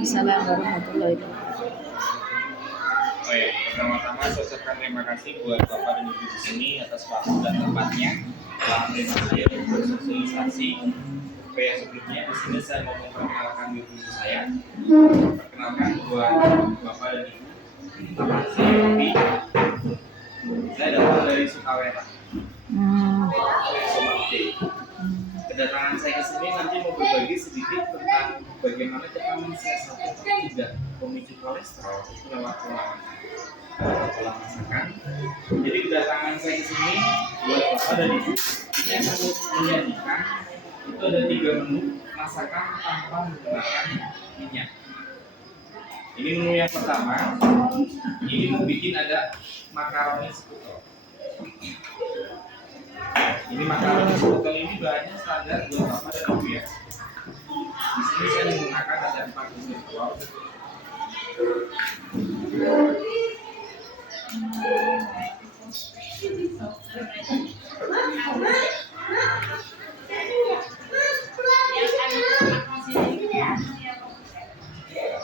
Assalamualaikum warahmatullahi wabarakatuh. Oh ya, pertama-tama saya ucapkan terima kasih buat Bapak dan Ibu di sini atas waktu dan tempatnya telah menerima saya untuk bersosialisasi. Oke, yang sebelumnya di sini saya mau memperkenalkan diri saya. Perkenalkan buat Bapak dan Ibu. Nama saya Yogi. Saya datang dari Sukawera. Somate. Kedatangan saya ke sini nanti mau berbagi sedikit tentang bagaimana kita mensiasati tidak pemicu kolesterol itu lewat pola masakan. Jadi kedatangan saya ke sini buat Bapak dan Ibu ini akan menyajikan itu ada 3 menu masakan tanpa menggunakan minyak. Ini menu yang pertama, ini mau bikin ada makaroni sekutel. Ini makaroni sekutel ini bahannya standar buat Bapak dan Ibu ya. Di sini saya menggunakan ada 4 jenis telur.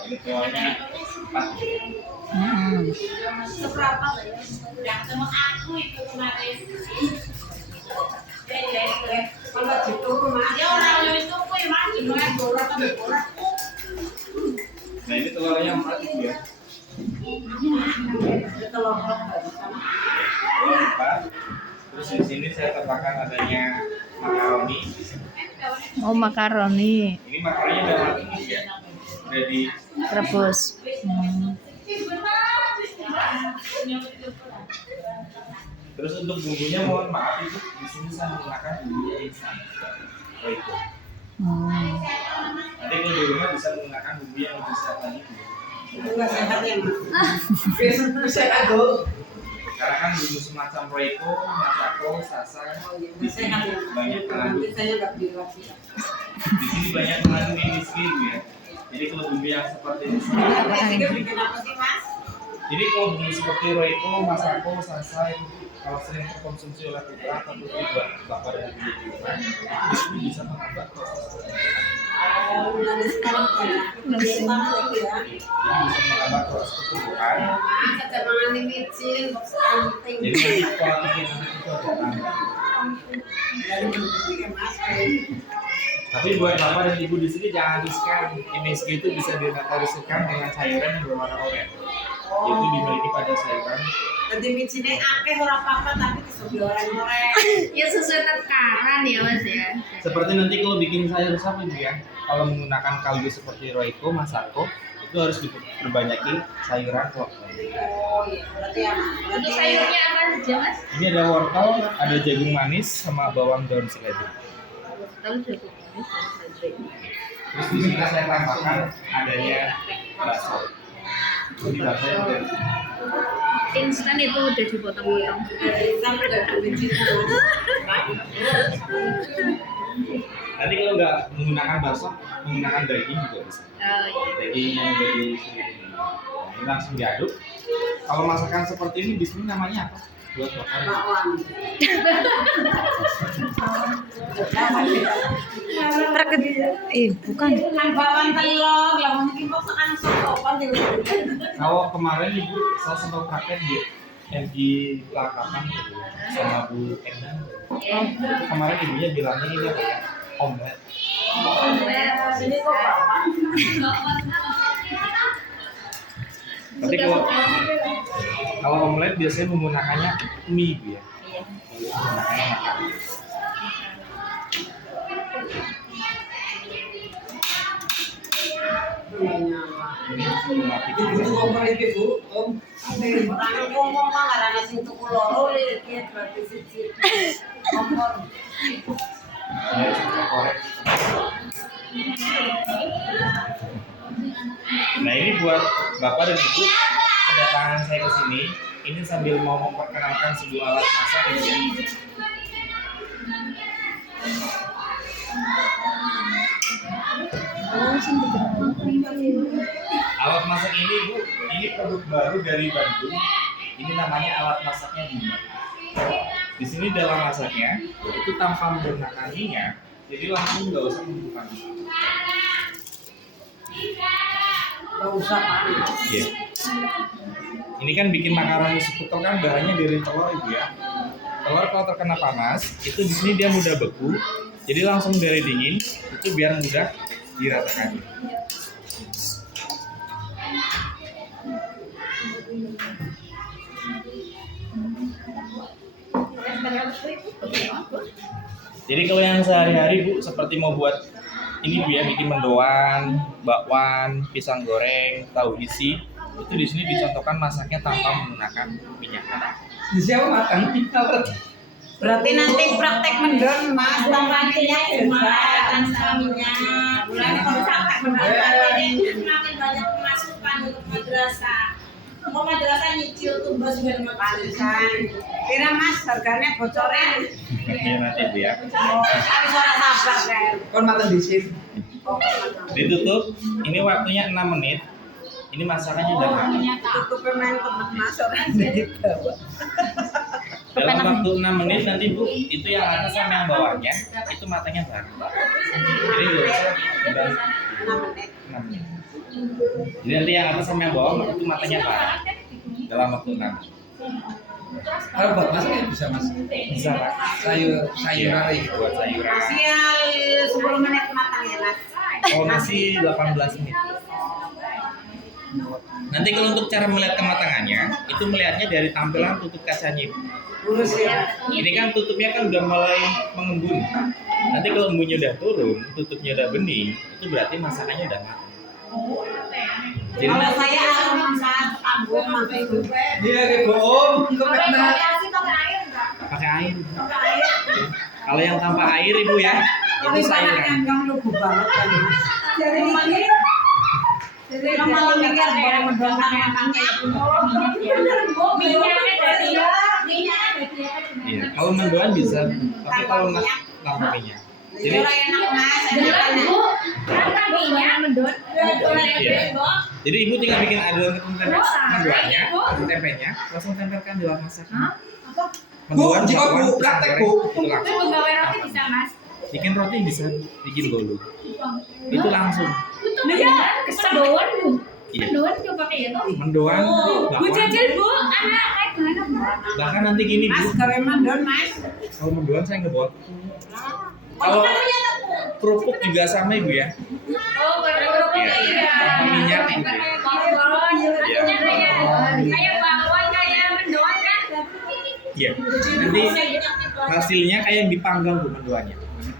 Ini telurnya 4. Seberapa ya? Yang sama aku itu kemarin. Kalau gitu rumah ya orang itu kok yang mati mulai borak sampai borak. Nah ini telurnya 4 itu ya. Telur Telur 4. Terus di sini saya tambahkan adanya makaroni. Oh, makaroni Ini makaroninya udah matang ya. Udah di rebus. Terus untuk bumbunya mohon maaf itu di sini saya menggunakan bumbunya instan. Oh itu. Nanti kalau di rumah bisa menggunakan bumbu yang lebih sehat lagi. itu nggak sehat ya mas. Bisa kado. Karena kan bumbu semacam Royco, Masako, Sasa di sini Sehat ya. banyak Nanti mengandung. saya nggak beli lagi. Di sini banyak mengandung MSG ya. Jadi kalau bumbu yang seperti ini, Bikin apa sih mas? jadi kalau bumbu seperti Royco, Masako, Sasa itu kalau sering terkonsumsi oleh putra atau putri buat bapak dan ibu di rumah, itu bisa menghambat proses Nanti sekarang nanti sekarang ya. jadi bisa menghambat proses pertumbuhan. Mas ada mangan di micin, box anting. Jadi nanti pola pikir anak itu ada tanda. Dari bentuk ya mas. Tapi buat bapak dan ibu di sini jangan riskan. MSG itu bisa dinatalisirkan dengan cairan yang berwarna oranye. Itu dimiliki pada sayuran. Nanti micinnya akeh orang apa-apa tapi kesebelah orang. Ya sesuai takaran ya mas ya. Seperti nanti kalau bikin sayur sop itu ya, kalau menggunakan kaldu seperti Royco, Masako, itu harus diperbanyaki sayuran kok. Oh iya, berarti ya. Untuk sayurnya apa saja mas? Ini ada wortel, ada jagung manis sama bawang daun seledri. Tahu jagung ini. Terus di sini saya tambahkan adanya bakso. Ini bakso udah Instan itu udah dipotong-potong. Sampai udah micin. nanti kalau nggak menggunakan bakso, menggunakan daging juga bisa. Oh iya. Daging yang dari sini. Nah, ini langsung diaduk. Kalau masakan seperti ini di sini namanya apa? Buat bapak. Bakwan. Bukan. Kan bakwan telur, lah mungkin kok sekarang sopan di. Kalau kemarin ibu saya sempat praktek di MG Lakapan sama Bu Endang. Itu kemarin ibunya bilangnya ini apa ya? Omelet. Sini kok bakwan. Tapi kalau omelet biasanya menggunakannya mie Bu ya. Iya. Menggunakannya makaroni. Ini mematikan. Ibu ngomong iki Bu, Om. Orang ngomong mah ngarana sing tuku loro iki berarti siji. Ngomong. Ini harus kita korek. Nah ini buat bapak dan ibu kedatangan saya ke sini. Ini sambil mau memperkenalkan sebuah alat masak ini. Alat masak ini bu, ini produk baru dari Bandung. Ini namanya alat masaknya Bima. Di sini dalam masaknya itu tanpa menggunakan minyak, jadi langsung nggak usah membuka minyak. Nggak usah panas. Iya. Ini kan bikin makaroni sekutel kan bahannya dari telur ibu ya. Telur kalau terkena panas itu di sini dia mudah beku. Jadi langsung dari dingin itu biar mudah diratakan. Jadi kalau yang sehari-hari Bu seperti mau buat ini Bu ya, bikin mendoan, bakwan, pisang goreng, tahu isi, itu di sini dicontohkan masaknya tanpa menggunakan minyak. Di siapa makan? Berarti nanti praktek mendon mas, tanpa minyak juga, tanpa minyak. Mulai kalau praktek mendon, ini semakin banyak pemasukan untuk madrasah. Mau madrasah nyicil tumbas juga makan. Kira mas harganya bocorin. Iya nanti Bu ya. Harus orang sabar kan. Kon makan di sini. Ditutup, ini waktunya 6 menit. Ini masakannya udah matang. Tutup pemain teman mas orang. Dalam waktu 6 menit nanti Bu, itu yang atas sama yang bawahnya itu matangnya bareng. Jadi nggak usah udah 6 menit. Jadi nanti yang atas sama yang bawah itu matangnya bareng dalam waktu 6 menit. Kalau buat masaknya bisa mas. Bisa Pak. Sayuran gitu. Buat sayuran. Masih 10 menit matang ya mas. Oh masih 18 menit. Nanti kalau untuk cara melihat kematangannya, itu melihatnya dari tampilan tutup kacanya. Lurus ya. Ini kan tutupnya kan udah mulai mengembun. Nanti kalau embunnya udah turun, tutupnya udah bening, itu berarti masakannya udah matang. Jadi Kalau saya akan masak tanggung nanti. Dia kayak bohong. Kok pernah? pakai air. Kalau yang tanpa air Ibu ya, itu sayuran. Yang lugu banget kan mas. Jadi ini. Jadi malam mikir boleh mendoakan makannya ya. Minyaknya dari Iya, kalau mendoan bisa, tapi kalau nggak tanpa minyak. Jadi Jadi, orang enak mas. iya. Jadi Ibu tinggal bikin adonan tepung tempe mendoannya, tepung tempenya, langsung tempelkan di dalam masakan. Mendoan, Bu, jika bakwan, Bu, pisang praktek, goreng, Bu. itu langsung. Pegawai roti bisa mas. Bikin roti bisa bikin bolu. Itu langsung. Mendoan bu. Iya. Mendoan coba kayak gitu. Mendoan, Bu bakwan. jajal bu, anak kayak gimana bu? Bahkan nanti gini Mas Bu, gawe mandon mas. kalau mendoan saya nggak buat. Kalau kerupuk juga sama Ibu ya. Oh baru Iya. Tanpa minyak gitu. Iya. Kayak bakwan kayak mendoan kan? Iya. Nanti hasilnya kayak yang dipanggang Bu mendoannya.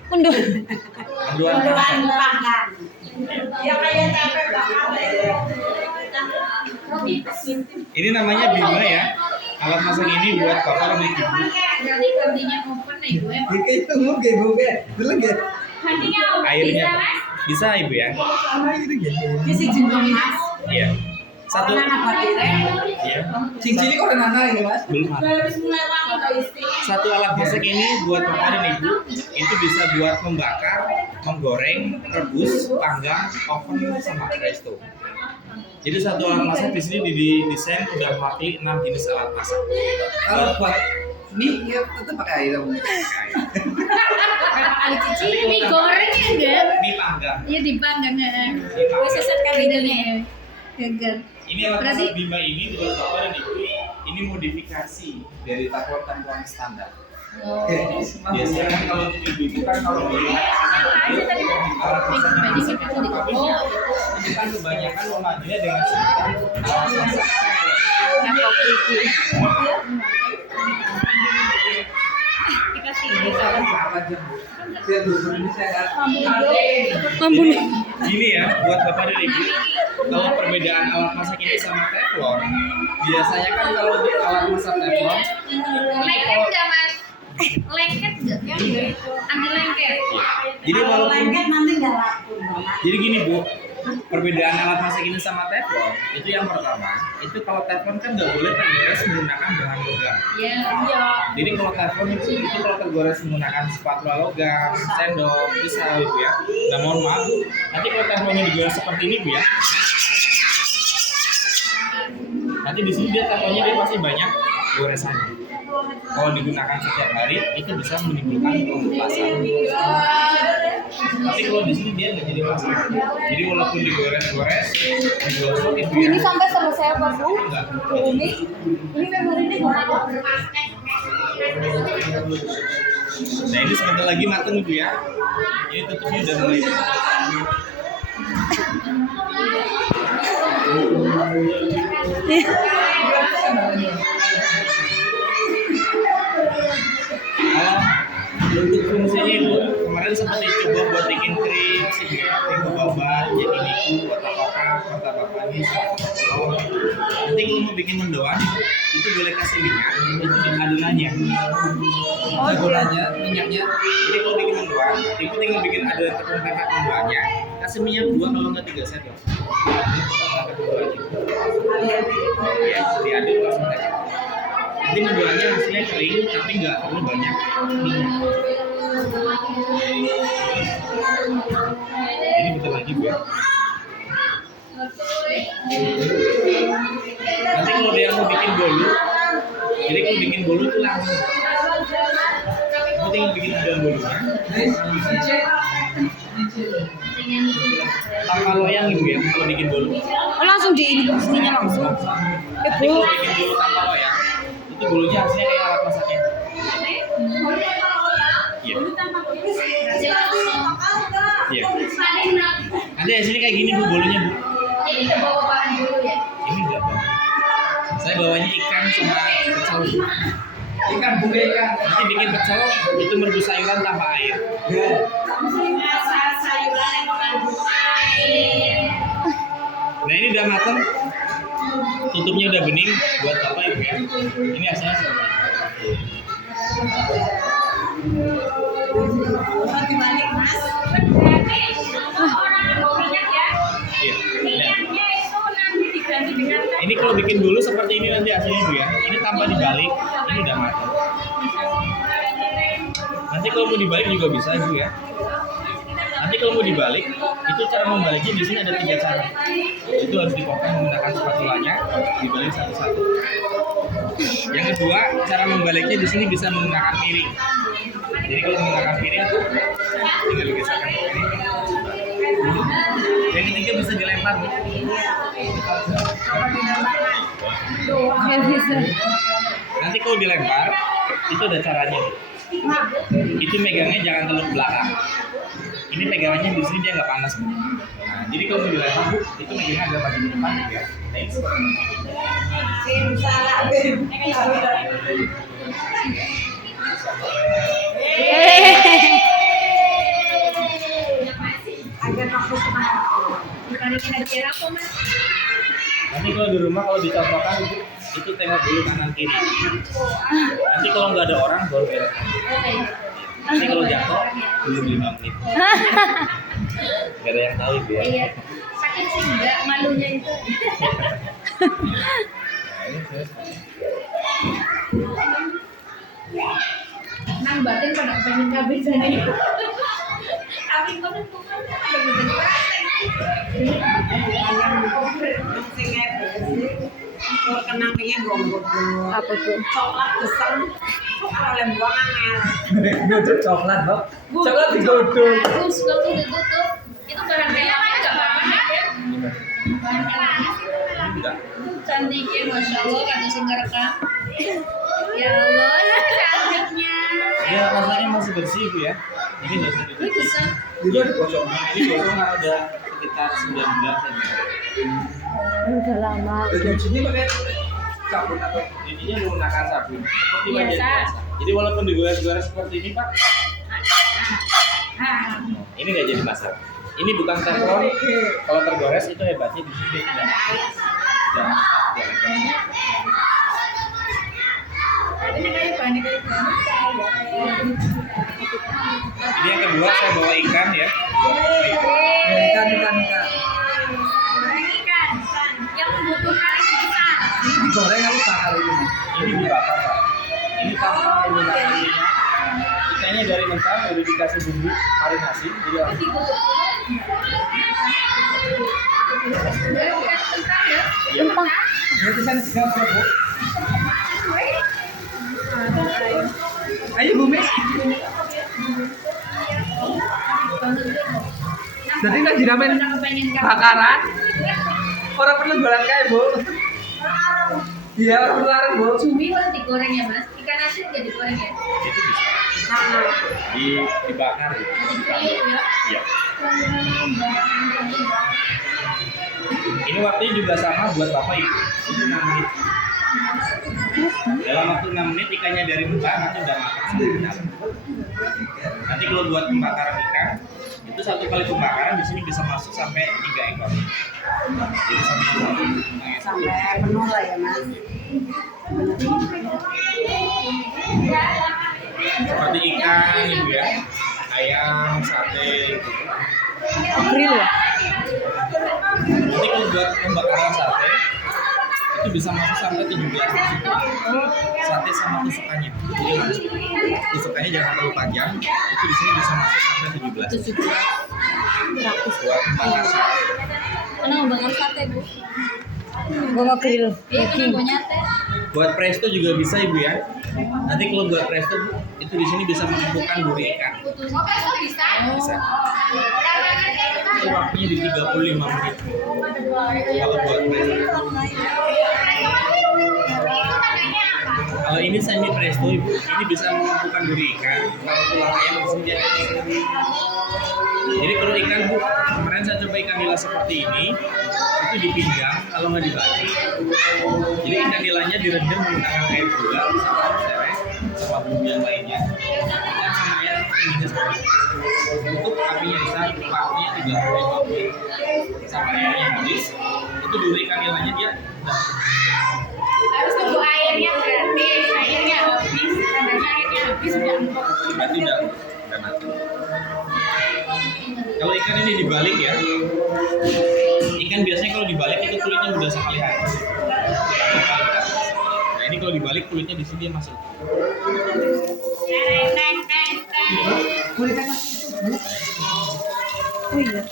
Mundur. Mendoan Mendoan panggang. Ya kayak tempe bakar. Ini namanya Bima ya. Alat masak ini buat Bapak dan Ibu. Jadi gantinya open nih gue. Jika itu mau kayak Bu kayak dulu kayak. Gantinya open Airnya bisa mas? bisa Ibu ya. Sama gitu gitu. Ini si jengkol mas. Iya. Satu. Orang anak batirnya. Iya. Cincin ini kok ada nana ya mas? Belum ada. Harus mulai wangi ke istri. Satu alat masak ini buat Bapak dan Ibu itu bisa buat membakar, menggoreng, rebus, panggang, oven sama presto. Jadi satu alat masak di sini didesain udah mewakili 6 jenis alat masak. Kalau buat mie ya tetap pakai air dong. Berapa kali cuci? Mie goreng ya enggak? Mie panggang. Iya dipanggang ya. Mie Gue panggang. sesat kali ini ya. Gagal. Ini alat Berarti- masak Bima ini buat Bapak dan Ibu ini modifikasi dari taflon-taflon standar. Biasanya kan kalau untuk ibu-ibu kan kalau melihat alat masaknya bisa itu kan kebanyakan memadunya dengan sebutan alat masak. Dikasih. Apa aja Bu? Biar dulu ini saya. Ampun. Gini ya, buat Bapak dan Ibu, kalau perbedaan alat masak ini sama teflon, biasanya kan kalau di alat masak teflon, Lengket enggak mas? Lengket enggak? Ambil lengket. jadi Kalau walaupun lengket nanti nggak laku banget. jadi gini Bu, perbedaan alat masak ini sama teflon, itu yang pertama, itu kalau teflon kan nggak boleh tergores menggunakan bahan logam. Iya. Jadi kalau teflon itu kalau tergores menggunakan spatula logam, sendok, pisau itu ya. Nah mohon maaf, nanti kalau teflonnya digores seperti ini Bu ya, nanti di sini dia teflonnya dia pasti banyak goresannya. kalau digunakan setiap hari itu bisa menimbulkan pemutasan. Tapi kalau di sini dia nggak jadi masalah. Jadi walaupun digores-gores, digosok itu ya. Ini sampai selesai apa Bu? Enggak. Ini memori ini kemana? Nah ini sebentar lagi matang Bu ya. Ini tutupnya udah mulai. Kalau untuk fungsinya itu kemarin sempat dicoba buat bikin krim, boba, jadi ini buat apa manis. Nanti kalau mau bikin mendoan itu boleh kasih minyak, itu di adonannya. Oh, gulanya, minyaknya. Jadi kalau bikin mendoan, itu tinggal bikin adonan tepung kakak mendoannya, kasih minyak 2 kalau nggak 3 set ya. Ya, diaduk langsung aja. Nanti mendoannya hasilnya kering tapi nggak terlalu banyak minyak. Ini betul lagi Bu ya. Nanti kalau dia mau bikin bolu, jadi kalau bikin bolu itu langsung. Kamu tinggal bikin adonan bolunya. Tanpa loyang Ibu ya, kalau bikin bolu. Oh, langsung di ini sininya langsung. Nanti kalau bikin bolu tanpa loyang, itu bolunya hasilnya kayak alat masaknya. Iya. Iya. Nanti hasilnya kayak gini Bu bolunya Bu. Ini kita bawa bahan dulu ya. Ini enggak Bang. Saya bawanya ikan sama pecel. Ikan bunga ikan. Nanti bikin pecel itu merebus sayuran tanpa air. Nah ini udah matang. Tutupnya udah bening buat apa Ibu ya? Ini hasilnya seperti ini. Dibalik Mas. Orang mau minyak ya. Iya. Minyaknya itu nanti diganti dengan Ini kalau bikin dulu seperti ini nanti hasilnya Bu ya. Ini tanpa dibalik, ini udah matang. Nanti kalau mau dibalik juga bisa Bu ya. Nanti kalau mau dibalik, itu cara membaliknya di sini ada 3 cara. Itu harus dipotong menggunakan spatulanya, dibalik satu-satu. Yang kedua, cara membaliknya di sini bisa menggunakan piring. Jadi kalau menggunakan piring, tinggal digeserkan ke piring. Yang ketiga bisa dilempar. Ya bisa. Nanti kalau dilempar, itu ada caranya. Itu megangnya jangan terlalu belakang. Ini pegangannya di sini dia nggak panas. Nah, jadi kalau mau dilempar Bu, itu megangnya agak maju ke depan ya. Nah, ini seperti ini. bukan kira-kira apa Mas? Nanti kalau di rumah kalau dicontohkan itu tengok dulu kanan kiri. Nanti kalau nggak ada orang baru belok. Nanti kalau jatuh belum 5 menit. Gak ada yang tahu Ibu ya. Iya. Sakit sih enggak malunya itu. Nah, ini selesai. Nang batin pada pengen kabeh jane. Tapi kok ada betul Kenangnya gonggong. Apa tuh? Coklat gesem. Oleh buang angel. Godok coklat, Bob. Coklat digodok. bagus kalau ditutup. Itu barang mewah enggak apa-apa ya. Barang mewah Enggak. cantiknya Masya Allah kata sing ngerekam. Ya Allah, cantiknya. Ya rasanya masih bersih Bu ya. Ini nggak usah Ini ditutup. bisa. Juga digosok. Ini gosong ada sekitar 9 bulan saja. Udah lama. Cucinya pakai sabun atau Ininya menggunakan sabun seperti Biasa. wajan biasa. Jadi walaupun digores-gores seperti ini Pak, Ah, ini nggak jadi masalah. Ini bukan teflon. Kalau tergores itu hebatnya di sini tidak. Ya, ini kayak bahan ini yang kedua saya bawa ikan ya. ikan. ikan yang membutuhkan besar. Ini digoreng apa bakar ini? Ini dibakar Pak. Ini tanpa menggunakan minyak. Ikannya dari mentah udah dikasih bumbu marinasi. Jadi langsung. Ya. Berarti kan segala Bu. Ayo Bumi. Jadi kan diramen bakaran. Orang perlu jualan kayak Bu. Iya, orang perlu larang Bu. Cumi kalau digoreng ya mas, ikan asin nggak digoreng ya? Itu bisa dibakar ya. Iya. Ini waktunya juga sama buat Bapak Ibu. Itu 6 menit. Dalam waktu 6 menit ikannya dari muka nanti udah matang. Nanti kalau buat pembakaran ikan, itu satu kali pembakaran di sini bisa masuk sampai 3 ekor. Jadi Sampai penuh lah ya mas. seperti ikan ibu ya, ayam, sate. Grill ya? Nanti kalau buat pembakaran sate itu bisa masuk sampai 17 tusuk. Sate sama tusukannya. Jadi masuk. Tusukannya jangan terlalu panjang. Itu di sini bisa masuk sampai 17. Buat pembakaran sate. Kenapa bakar sate bu? Gue mau grill. Iya kenapa nyate? Buat presto juga bisa ibu ya. Nanti kalau buat presto Bu, itu di sini bisa menumpukan duri ikan. Bisa. Bisa. Itu waktunya di 35 menit. Kalau buat presto. Kalau ini semi presto ibu, ini bisa menumpukan duri ikan. Kalau tulang ayam di sini dia kecil. Jadi kalau ikan Bu, kemarin saya coba ikan nila seperti ini, itu dipinjam kalau nggak dibagi. Jadi ikan nilainya direndam menggunakan air gula sama sereh sama bumbu yang lainnya. Dan sama air ininya seperti itu. Untuk apinya besar, waktunya 35 menit sama airnya habis. Itu dulu ikan nilainya dia udah Harus tunggu airnya berarti airnya habis, tandanya airnya habis sudah empuk. berarti udah mati. Kalau ikan ini dibalik ya, ikan biasanya kalau dibalik itu kulitnya udah sekali habis. Nah ini kalau dibalik kulitnya di sini dia masuk. Kulitnya Oh iya.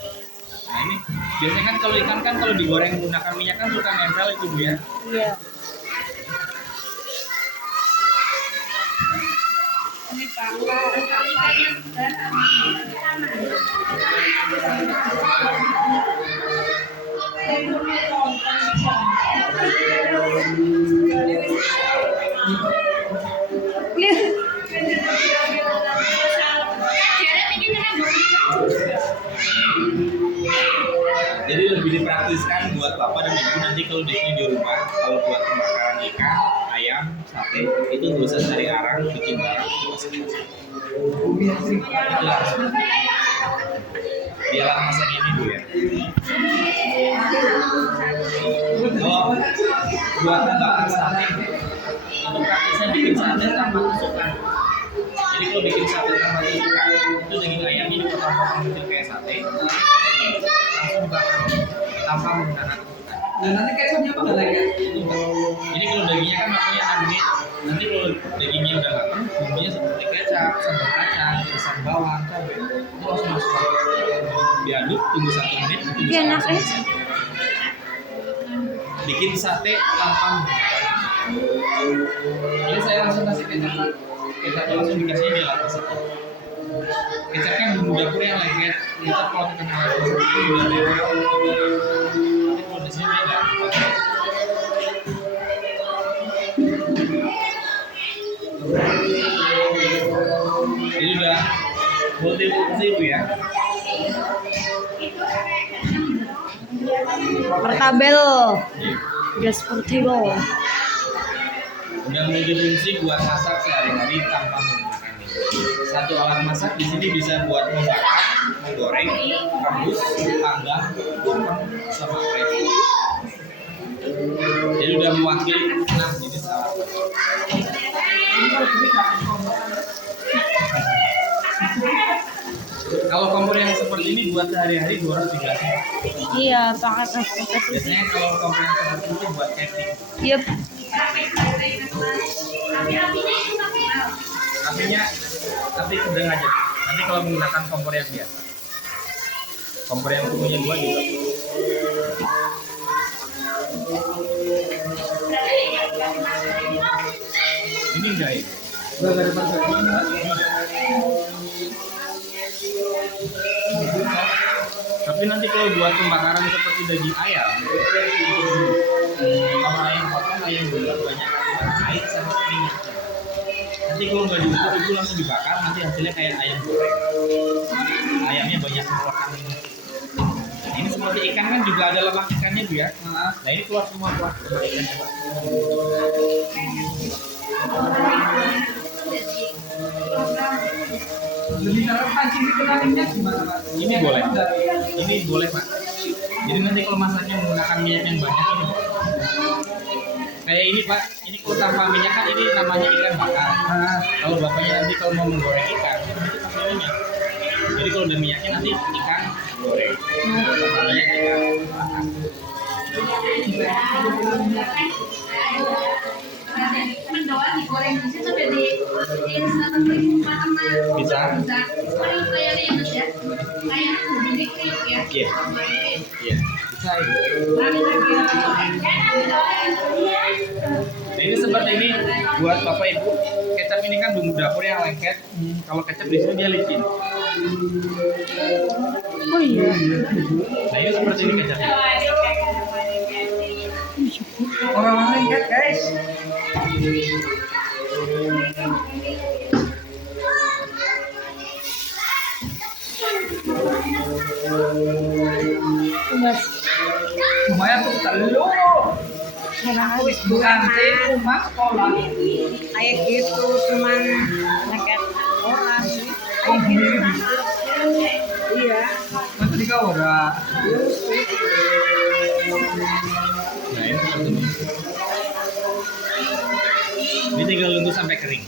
Nah ini biasanya kan kalau ikan kan kalau digoreng menggunakan minyak kan suka nempel itu Bu ya. Iya. Ini ikannya sudah Jadi lebih dipraktiskan buat bapak dan ibu nanti kalau di sini di rumah, kalau buat pembakaran ikan, ayam, sate itu nggak usah cari arang bikin barang itu masing-masing. Itu langsung. Biarlah masak ini dulu ya. Kalau buat pembakaran sate itu praktisnya bikin sate tanpa tusukan. Jadi kalau bikin sate tanpa tusukan itu daging ayamnya dipotong-potong kecil kayak sate. Langsung dibakar tanpa menggunakan tusukan. Nah nanti kecapnya apa nggak lagi? Jadi kalau dagingnya kan makanya 6 menit. Nanti kalau dagingnya udah matang, bumbunya seperti kecap, sambal kacang, irisan bawang, cabai, itu langsung masuk. Diaduk, tunggu 1 menit, itu bisa Enak, langsung bisa. Bikin sate tanpa menggunakan. Ini saya langsung kasih kecap. Kecapnya langsung dikasihnya di atas itu. Kecap kan bumbu dapur yang lengket. Kita kalau kita kenal itu udah lewat. Tapi kalau di sini dia nggak pakai. Jadi udah multifungsi Bu ya. Martabel. Udah seperti lo. Udah multifungsi buat masak sehari-hari tanpa menggunakan ini. Satu alat masak di sini bisa buat membakar, menggoreng, rebus, panggang, tumpeng, sama fry. Jadi udah mewakili 6 jenis alat masak. Kalau kompor yang seperti ini buat sehari-hari 213. Iya, pakai plastik. Biasanya kalau kompor yang seperti ini buat camping. Yep. Apinya tapi sedang aja. Nanti kalau menggunakan kompor yang biasa. Kompor yang suhunya 2 juga. Ini enggak ya? Gak ada perbandingan. Tapi nanti kalau buat pembakaran seperti daging ayam, kalau ayam potong, ayam bulat banyak air sama minyak. Nanti kalau nggak diukur itu langsung dibakar, nanti hasilnya kayak ayam goreng. Ayamnya banyak mengeluarkan minyak. Nah, ini seperti ikan kan juga ada lemak ikannya Bu ya. Nah ini keluar semua keluar ikannya Pak. Lebih cara pancing itu minyak gimana Pak? Ini boleh. Ini boleh Pak. Jadi nanti kalau masaknya menggunakan minyak yang banyak ini Pak. Kayak ini Pak, ini kalau tanpa minyak kan ini namanya ikan bakar. Kalau bapaknya nanti kalau mau menggoreng ikan, itu pakai minyak. Jadi kalau udah minyaknya nanti ikan goreng. Namanya ikan bakar. Mendoan digoreng di situ jadi instan emak-emak. Bisa. Paling kayaknya ya Mas ya. Kayak begini kriuk ya. Iya. Iya. Bisa itu. Nah ini seperti ini buat Bapak Ibu. Kecap ini kan bumbu dapur yang lengket. Kalau kecap di sini dia licin. Oh iya. Nah ini seperti ini kecapnya. Orang-orang ingat guys. Mas. Lumayan tuh telur. Wis Bukan rumah sekolah. kayak gitu cuman lengket orang. Oh gini. Iya. Nanti di kau ora. Nah ini seperti ini. Ini tinggal tunggu sampai kering.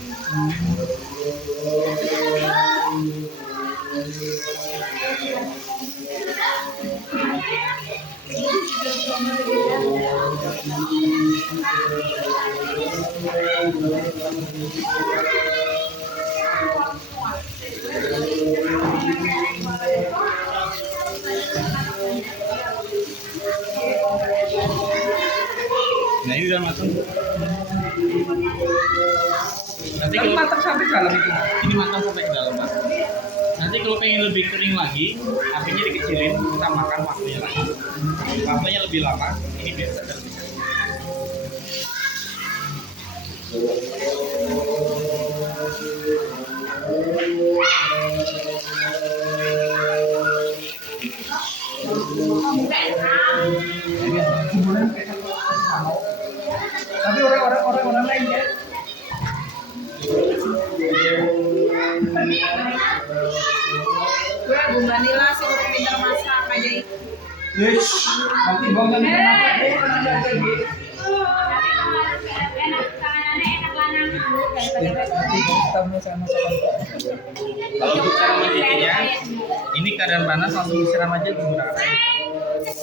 Nah ini udah matang. Nanti Tapi kalau matang sampai dalam itu. ini matang sampai ke dalam Mas. Nanti kalau pengen lebih kering lagi, apinya dikecilin, kita makan waktunya lagi. Waktunya lebih lama, ini biasa lebih kering. Tapi orang lain ya. Gue Bu Manila sih udah pintar masak aja. Yes. Nanti bangun di mana? Nanti kita mau sama Kalau untuk cara mencicipinya, ini keadaan panas langsung disiram aja menggunakan air.